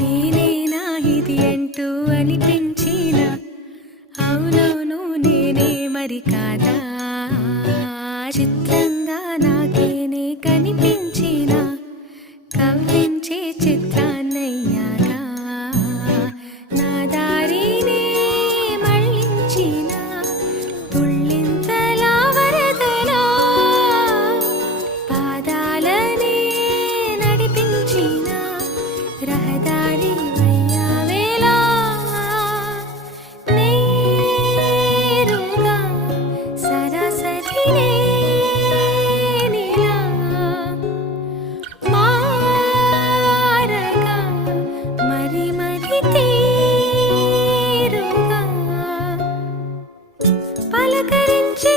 నేనేనా ఇది అంటూ అనిపించిన? అవునవును నేనే మరి కాదా? చిత్రంగా నాకేనే కనిపించిన? కవ్వించే చిత్రాన్ని కలకరించి